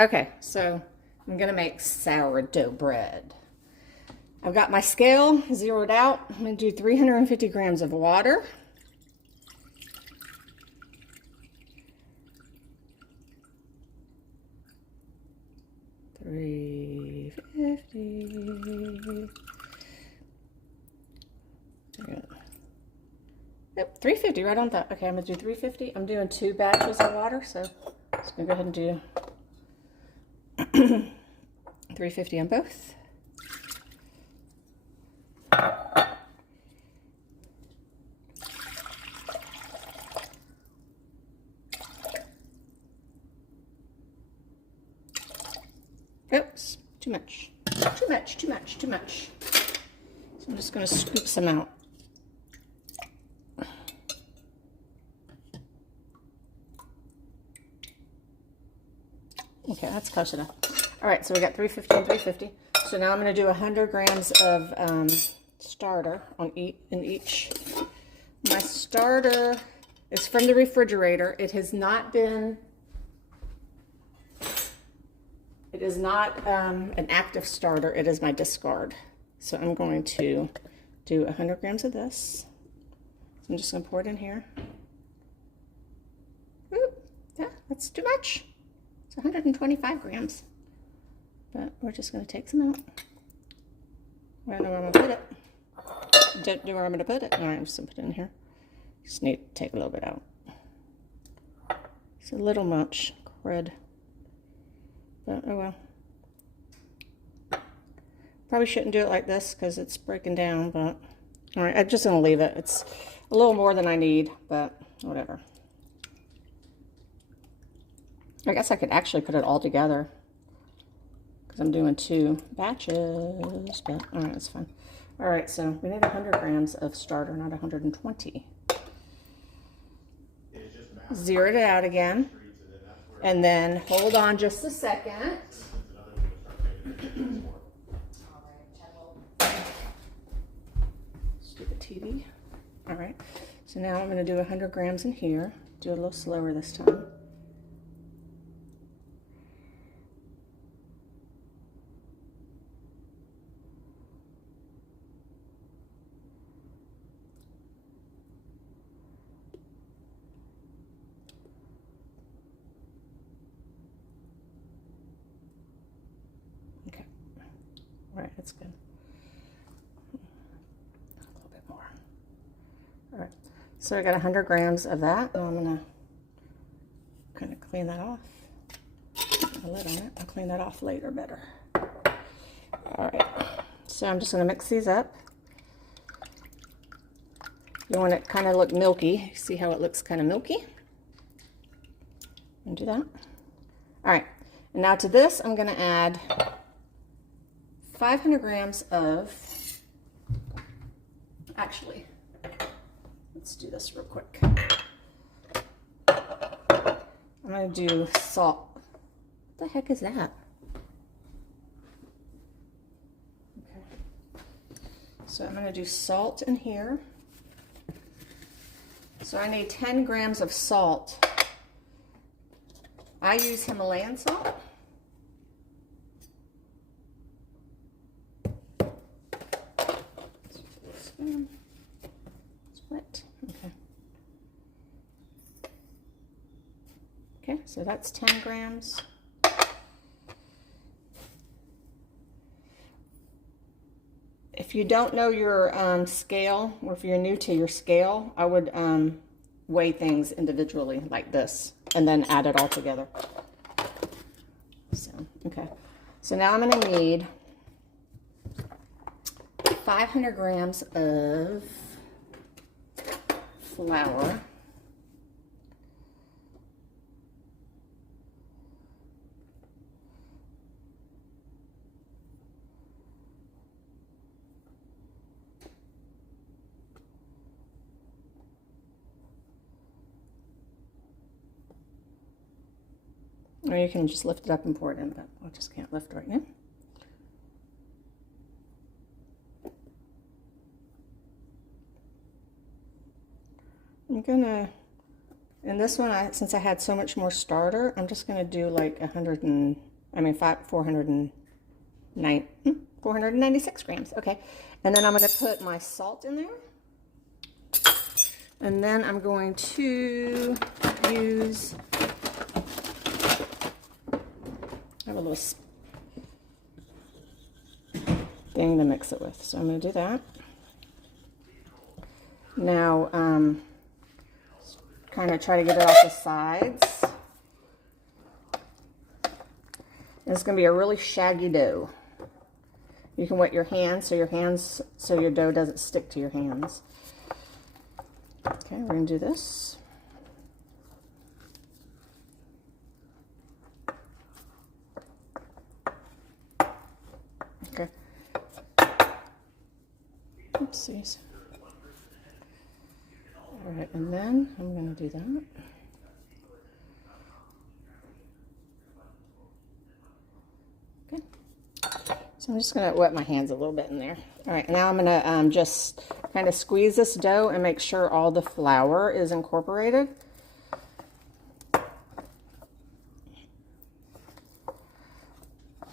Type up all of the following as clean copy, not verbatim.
Okay, so I'm gonna make sourdough bread. I've got my scale zeroed out. I'm gonna do 350 grams of water. Yep, 350 right on that. Okay, I'm gonna do 350. I'm doing 2 batches of water, so I'm just gonna go ahead and do 350 on both. Oops, too much. Too much, too much, too much. So I'm just gonna scoop some out. Okay, that's close enough. All right, so we got 350 and 350. So now I'm going to do 100 grams of starter in each. My starter is from the refrigerator. It is not an active starter. It is my discard. So I'm going to do 100 grams of this. So I'm just going to pour it in here. Ooh, yeah, that's too much. It's 125 grams, but we're just going to take some out. I don't know where I'm going to put it. Don't know where I'm going to put it. All right, I'm just going to put it in here. Just need to take a little bit out. It's a little much crud, but oh well. Probably shouldn't do it like this because it's breaking down, but all right, I'm just going to leave it. It's a little more than I need, but whatever. I guess I could actually put it all together because I'm doing 2 batches, but all right, that's fine. All right, so we need 100 grams of starter, not 120. Zero it out again, and then hold on just a second. Stupid TV. All right, so now I'm going to do 100 grams in here. Do it a little slower this time. All right, that's good. A little bit more. All right, so I got 100 grams of that, and I'm gonna kind of clean that off. Put a lid on it. I'll clean that off later better. All right, so I'm just gonna mix these up. You want it kind of look milky. See how it looks kind of milky? And do that. All right, and now to this, I'm gonna add 500 grams of, actually, let's do this real quick. I'm going to do salt. What the heck is that? Okay. So I'm going to do salt in here. So I need 10 grams of salt. I use Himalayan salt. It's wet. Okay. Okay, so that's 10 grams. If you don't know your scale, or if you're new to your scale, I would weigh things individually like this and then add it all together. So, okay. So now I'm going to need 500 grams of flour. Or you can just lift it up and pour it in, but I just can't lift right now. I'm gonna, in this one, since I had so much more starter, I'm just gonna do like 100 and I mean 496 grams. Okay. And then I'm going to put my salt in there. And then I'm going to use, I have a little thing to mix it with. So I'm going to do that. Now, kind of try to get it off the sides. And it's going to be a really shaggy dough. You can wet your hands so your dough doesn't stick to your hands. Okay, we're going to do this. Okay. Oopsies. All right, and then I'm going to do that. Okay. So I'm just going to wet my hands a little bit in there. All right, now I'm going to just kind of squeeze this dough and make sure all the flour is incorporated. If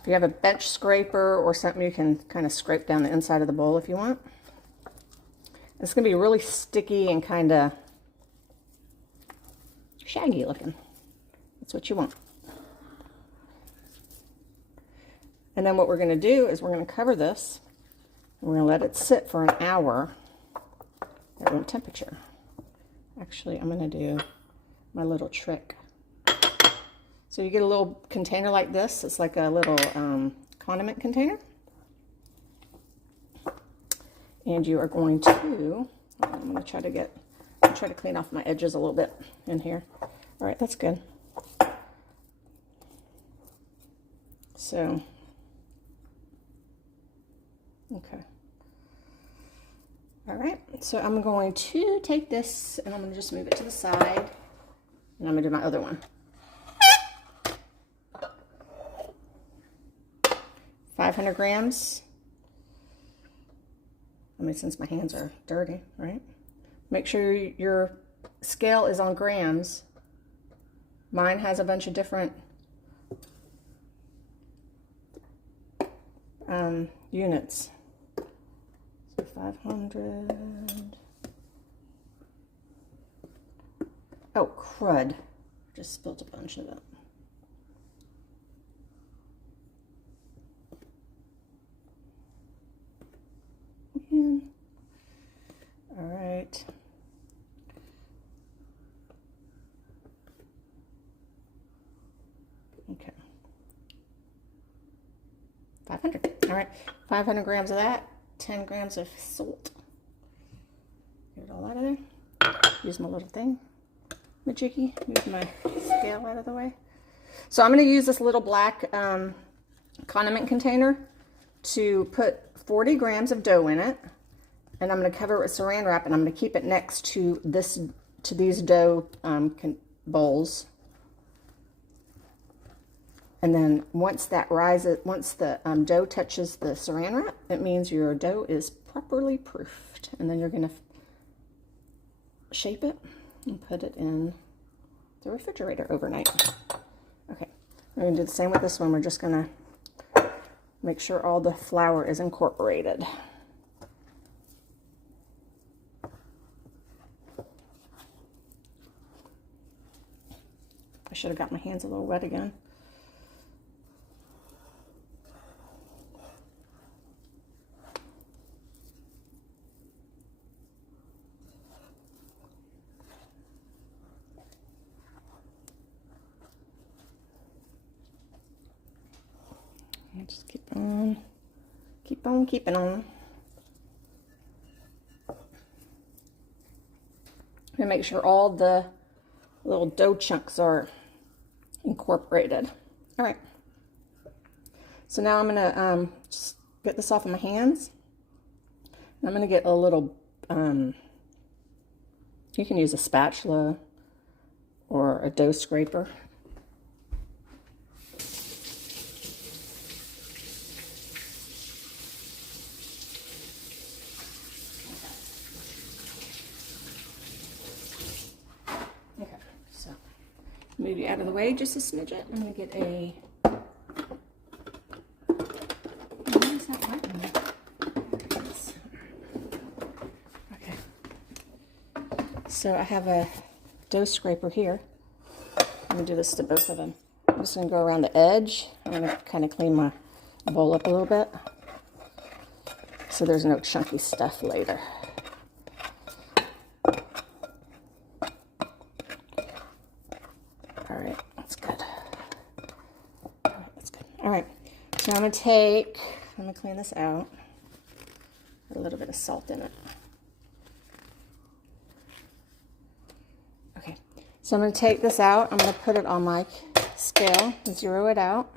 you have a bench scraper or something, you can kind of scrape down the inside of the bowl if you want. It's going to be really sticky and kind of shaggy looking. That's what you want. And then what we're going to do is we're going to cover this and we're going to let it sit for an hour at room temperature. Actually, I'm going to do my little trick. So you get a little container like this. It's like a little condiment container. And you are going to, I'm going to try to clean off my edges a little bit in here. All right, that's good. So, okay. All right, so I'm going to take this and I'm going to just move it to the side. And I'm going to do my other one. 500 grams. I mean, since my hands are dirty, right? Make sure your scale is on grams. Mine has a bunch of different units. So 500. Oh, crud. Just spilled a bunch of it. All right. Okay. 500. All right. 500 grams of that. 10 grams of salt. Get it all out of there. Use my little thing. Majiggy. Move my scale out of the way. So I'm going to use this little black condiment container to put 40 grams of dough in it. And I'm going to cover it with saran wrap, and I'm going to keep it next to these dough bowls. And then once that rises, once the dough touches the saran wrap, it means your dough is properly proofed. And then you're going to shape it and put it in the refrigerator overnight. Okay, we're going to do the same with this one. We're just going to make sure all the flour is incorporated. I should have got my hands a little wet again. And just keep on keeping on. And make sure all the little dough chunks are incorporated. All right. So now I'm gonna just get this off of my hands. I'm gonna get a little, you can use a spatula or a dough scraper. Move you out of the way just a smidget. I'm going to get a So I have a dough scraper here. I'm gonna do this to both of them. I'm just gonna go around the edge. I'm gonna kind of clean my bowl up a little bit so there's no chunky stuff later. All right, that's good. All right, that's good. All right, so I'm gonna clean this out. Put a little bit of salt in it. Okay, so I'm gonna take this out. I'm gonna put it on my scale, zero it out.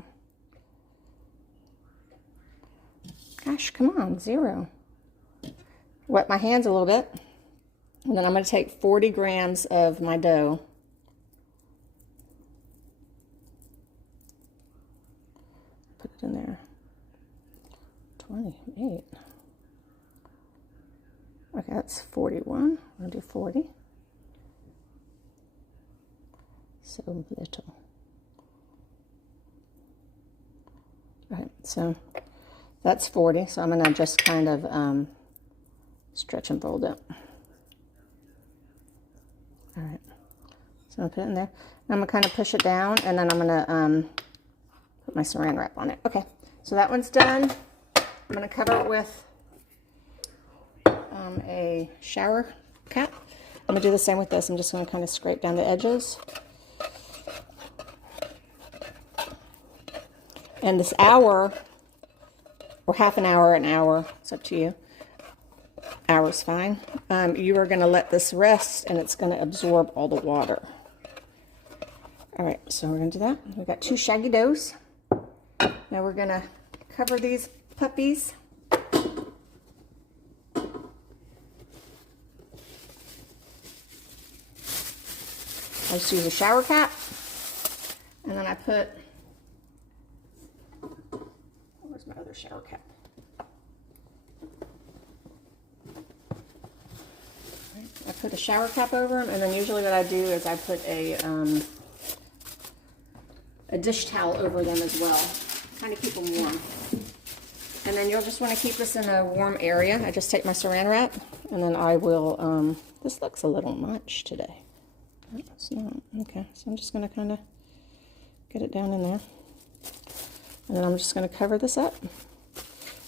Gosh, come on, 0. Wet my hands a little bit. And then I'm going to take 40 grams of my dough. Put it in there. 28. Okay, that's 41. I'll do 40. So little. Okay, so that's 40, so I'm going to just kind of stretch and fold it. All right, so I'll put it in there. I'm going to kind of push it down, and then I'm going to put my saran wrap on it. Okay, so that one's done. I'm going to cover it with a shower cap. I'm going to do the same with this. I'm just going to kind of scrape down the edges. And this hour, or half an hour, it's up to you. Hour's fine. You are going to let this rest, and it's going to absorb all the water. All right, so we're going to do that. We've got 2 shaggy doughs. Now we're going to cover these puppies. I just use a shower cap, and then I put, where's my other shower cap? I put a shower cap over them, and then usually what I do is I put a dish towel over them as well, kind of keep them warm. And then you'll just want to keep this in a warm area. I just take my saran wrap, and then I will, this looks a little much today. It's not. Okay, so I'm just going to kind of get it down in there. And then I'm just going to cover this up.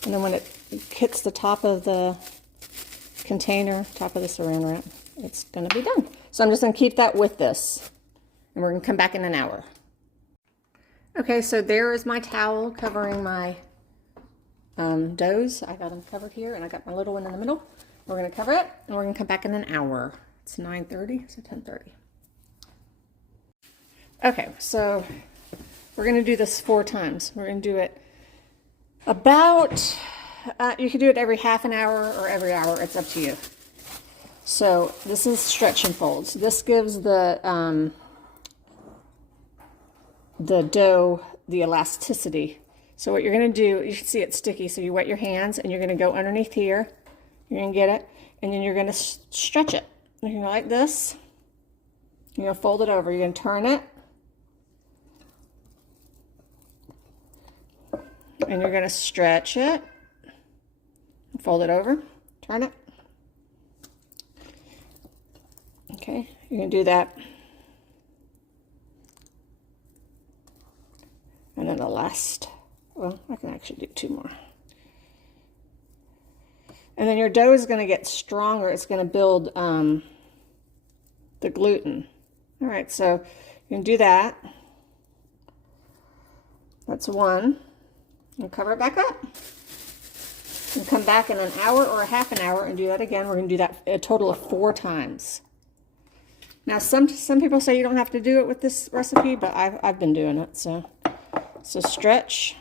And then when it hits the top of the container, top of the saran wrap, it's going to be done. So I'm just going to keep that with this. And we're going to come back in an hour. Okay, so there is my towel covering my doughs. I got them covered here, and I got my little one in the middle. We're going to cover it, and we're going to come back in an hour. It's 9:30, so 10:30. Okay, so we're going to do this 4 times. We're going to do it about, you can do it every half an hour or every hour. It's up to you. So this is stretch and folds. This gives the dough the elasticity. So what you're going to do, you can see it's sticky, so you wet your hands, and you're going to go underneath here. You're going to get it, and then you're going to stretch it. You're going to go like this. You're going to fold it over. You're going to turn it. And you're going to stretch it. Fold it over. Turn it. Okay, you're going to do that. And then the last, well, I can actually do 2 more. And then your dough is going to get stronger. It's going to build the gluten. All right, so you can do that. That's 1. And cover it back up. And come back in an hour or a half an hour and do that again. We're going to do that a total of 4 times. Now, some people say you don't have to do it with this recipe, but I've been doing it. So stretch,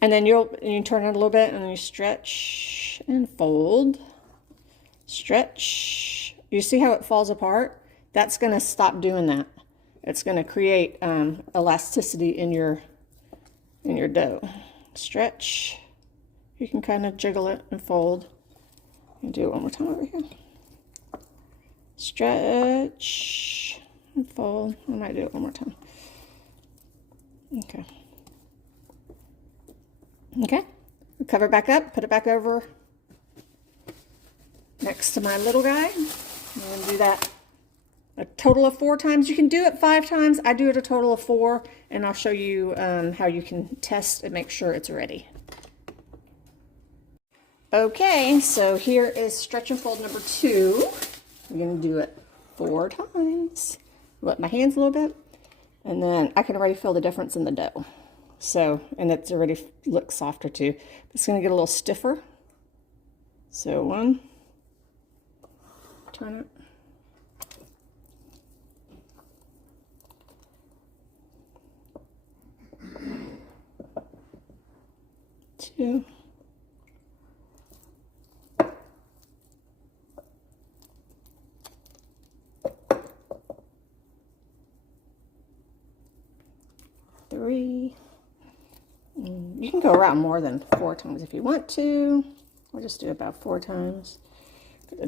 and then you turn it a little bit, and then you stretch and fold. Stretch. You see how it falls apart? That's going to stop doing that. It's going to create elasticity in your dough. Stretch. You can kind of jiggle it and fold. And do it one more time over here. Stretch and fold. I might do it one more time. Okay. Okay. Cover it back up. Put it back over. Now next to my little guy. I'm going to do that a total of 4 times. You can do it 5 times. I do it a total of 4, and I'll show you how you can test and make sure it's ready. Okay, so here is stretch and fold number 2. I'm going to do it 4 times. Wet my hands a little bit, and then I can already feel the difference in the dough. So, and it's already looks softer too. It's going to get a little stiffer. So 1, turn it. 2. 3. You can go around more than 4 times if you want to. I'll just do about 4 times. I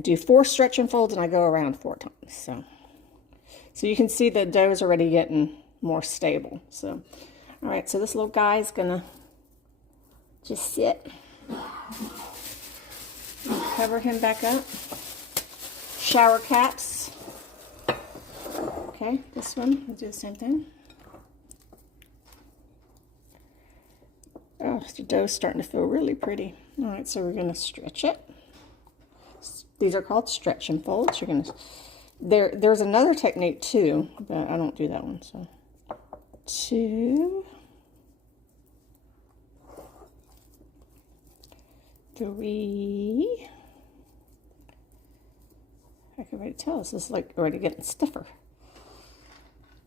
do 4 stretch and folds, and I go around 4 times. So you can see the dough is already getting more stable. So, all right. So this little guy is gonna just sit. Cover him back up. Shower caps. Okay, this one, we'll do the same thing. Oh, the dough's starting to feel really pretty. All right, so we're gonna stretch it. These are called stretch and folds. You're gonna, there's another technique too, but I don't do that one, so. 2, 3. I can already tell this is like already getting stiffer.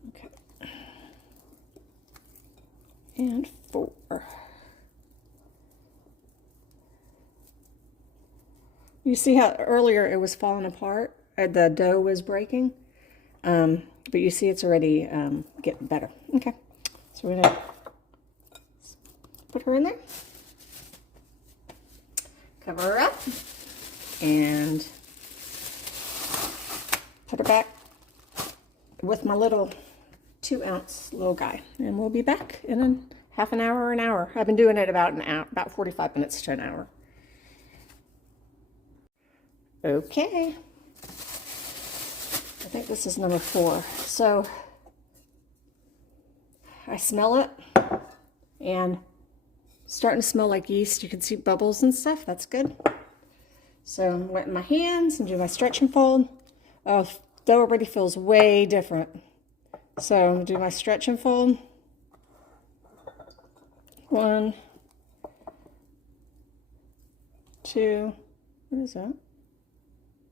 Okay. And 4. You see how earlier it was falling apart? The dough was breaking? But you see it's already getting better. Okay. So we're going to put her in there. Cover her up. And put her back with my little 2-ounce little guy, and we'll be back in a half an hour or an hour. I've been doing it about an hour, about 45 minutes to an hour. Okay, I think this is number 4. So I smell it, and it's starting to smell like yeast. You can see bubbles and stuff. That's good. So I'm wetting my hands and do my stretch and fold. Oh, dough already feels way different. So I'm going to do my stretch and fold. 1, 2, what is that?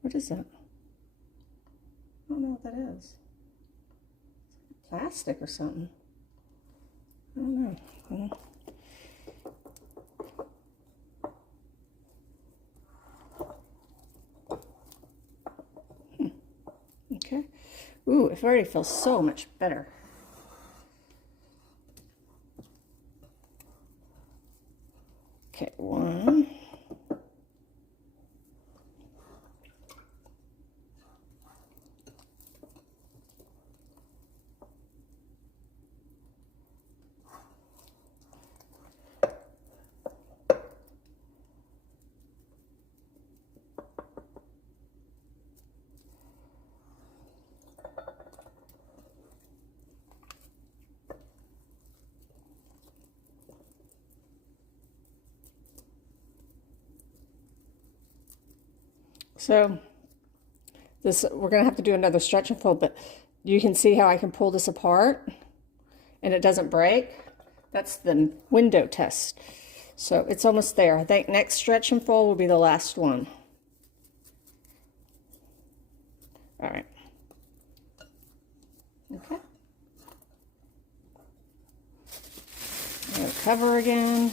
What is that? I don't know what that is. Plastic or something. I don't know. Okay. Ooh, it already feels so much better. Okay, 1. So this, we're going to have to do another stretch and fold, but you can see how I can pull this apart and it doesn't break. That's the window test. So it's almost there. I think next stretch and fold will be the last one. All right. Okay. I'm going to cover again.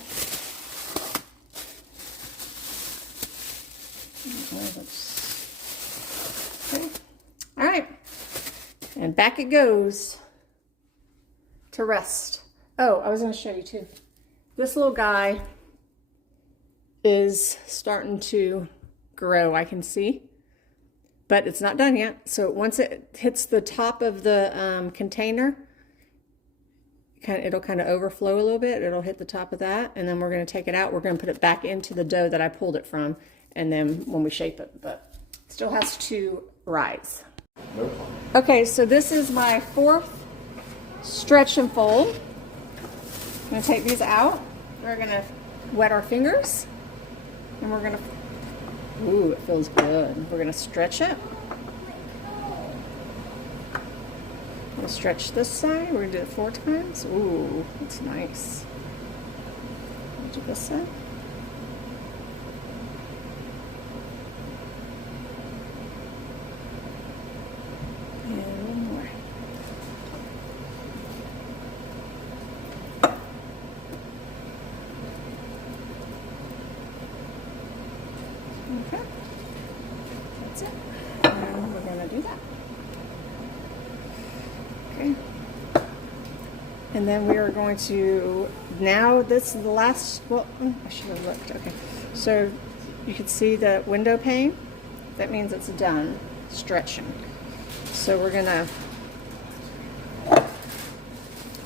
Okay. All right, and back it goes to rest. Oh, I was going to show you too. This little guy is starting to grow, I can see, but it's not done yet. So once it hits the top of the container, it'll kind of overflow a little bit. It'll hit the top of that, and then we're going to take it out. We're going to put it back into the dough that I pulled it from, and then when we shape it, but it still has to rise. No problem. Okay, so this is my 4th stretch and fold. I'm going to take these out. We're going to wet our fingers, and we're going to, ooh, it feels good. We're going to stretch it. We'll stretch this side. We're going to do it 4 times. Ooh, that's nice. We'll do this side. And one more. Okay. That's it. And we're going to do that. Okay. And then we are going to, now this is the last, well, I should have looked. Okay. So you can see the window pane. That means it's done stretching. So we're going to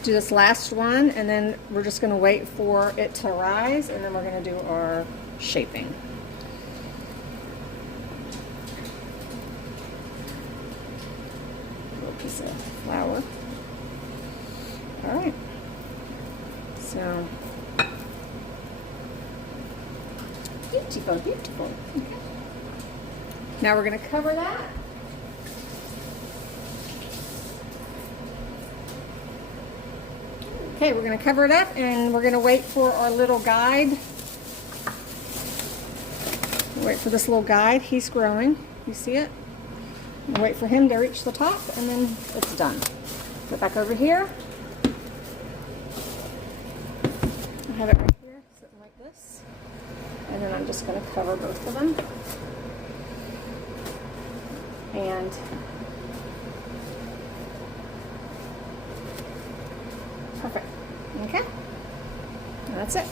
do this last one, and then we're just going to wait for it to rise, and then we're going to do our shaping. Piece of flour. All right. So beautiful, beautiful. Okay. Now we're going to cover that. Okay, we're going to cover it up, and we're going to wait for our little guide. Wait for this little guide. He's growing. You see it? Wait for him to reach the top, and then it's done. Go back over here. I have it right here, sitting like this. And then I'm just going to cover both of them. And perfect. Okay. And that's it.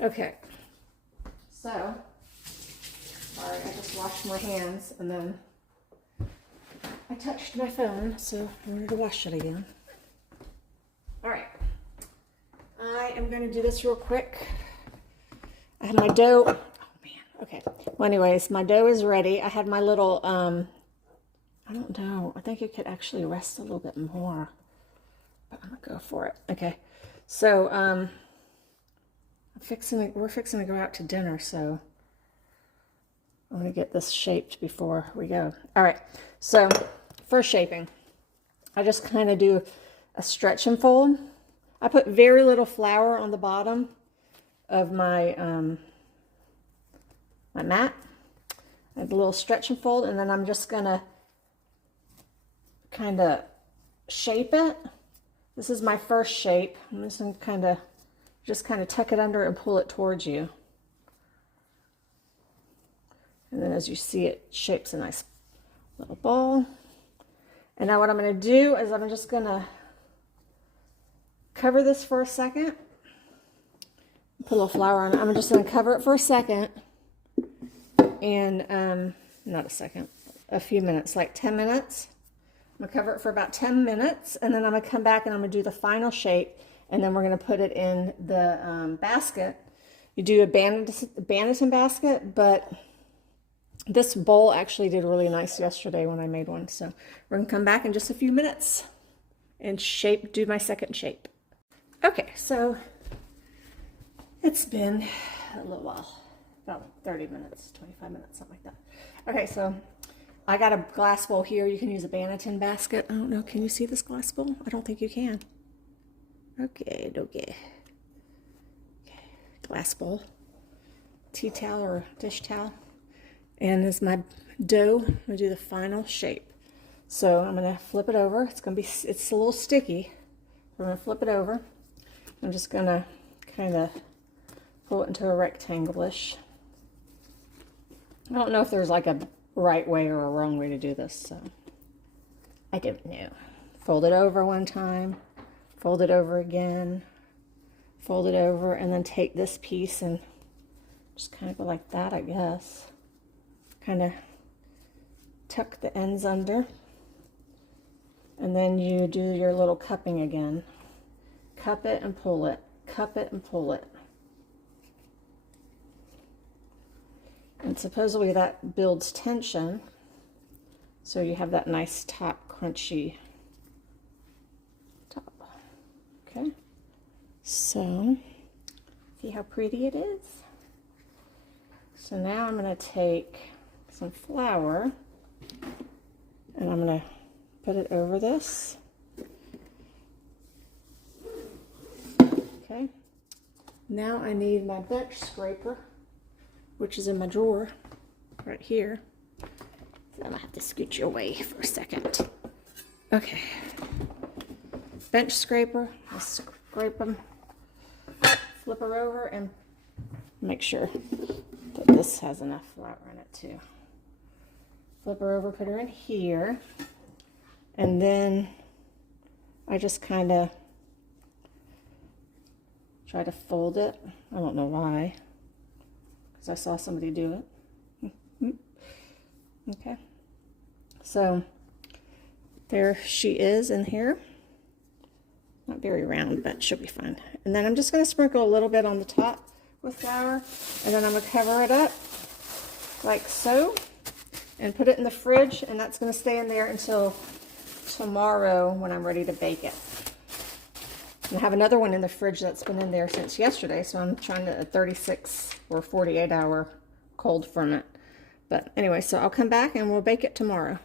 Okay. So, sorry, I just washed my hands and then I touched my phone, so I wanted to wash it again. All right. I am going to do this real quick. I have my dough. Oh, man. Okay. Well, anyways, my dough is ready. I had my little, I don't know. I think it could actually rest a little bit more. But I'm going to go for it. Okay. So, we're fixing to go out to dinner, so I'm going to get this shaped before we go. All right, so first shaping, I just kind of do a stretch and fold. I put very little flour on the bottom of my my mat. I have a little stretch and fold, and then I'm just going to kind of shape it. This is my first shape. I'm just going to kind of tuck it under and pull it towards you. And then as you see, it shapes a nice little ball. And now what I'm going to do is I'm just going to cover this for a second. Put a little flour on it. I'm just going to cover it for a second. And not a second, a few minutes, like 10 minutes. I'm going to cover it for about 10 minutes. And then I'm going to come back and I'm going to do the final shape. And then we're going to put it in the basket. You do a Banneton basket, but this bowl actually did really nice yesterday when I made one. So we're going to come back in just a few minutes and do my second shape. Okay, so it's been a little while, about 30 minutes, 25 minutes, something like that. Okay, so I got a glass bowl here. You can use a Banneton basket. I don't know, can you see this glass bowl? I don't think you can. Okay. Glass bowl, tea towel or dish towel. And this is my dough. I'm going to do the final shape. So I'm going to flip it over. It's a little sticky. I'm going to flip it over. I'm just going to kind of pull it into a rectangle-ish. I don't know if there's like a right way or a wrong way to do this, so I don't know. Fold it over one time. Fold it over again, fold it over, and then take this piece and just kind of go like that, I guess. Kind of tuck the ends under. And then you do your little cupping again. Cup it and pull it. Cup it and pull it. And supposedly that builds tension, so you have that nice top, crunchy top. Okay, so see how pretty it is? So now I'm going to take some flour and I'm going to put it over this. Okay, now I need my bench scraper, which is in my drawer right here. So I'm gonna have to scoot you away for a second. Okay, bench scraper. I'll scrape them, flip her over, and make sure that this has enough flour in it too. Flip her over, put her in here, and then I just kind of try to fold it. I don't know why, because I saw somebody do it. Okay, so there she is in here. Not very round, but she'll be fine. And then I'm just going to sprinkle a little bit on the top with flour, and then I'm going to cover it up like so and put it in the fridge, and that's going to stay in there until tomorrow when I'm ready to bake it. And I have another one in the fridge that's been in there since yesterday, so I'm trying to a 36 or 48 hour cold ferment. But anyway, so I'll come back and we'll bake it tomorrow.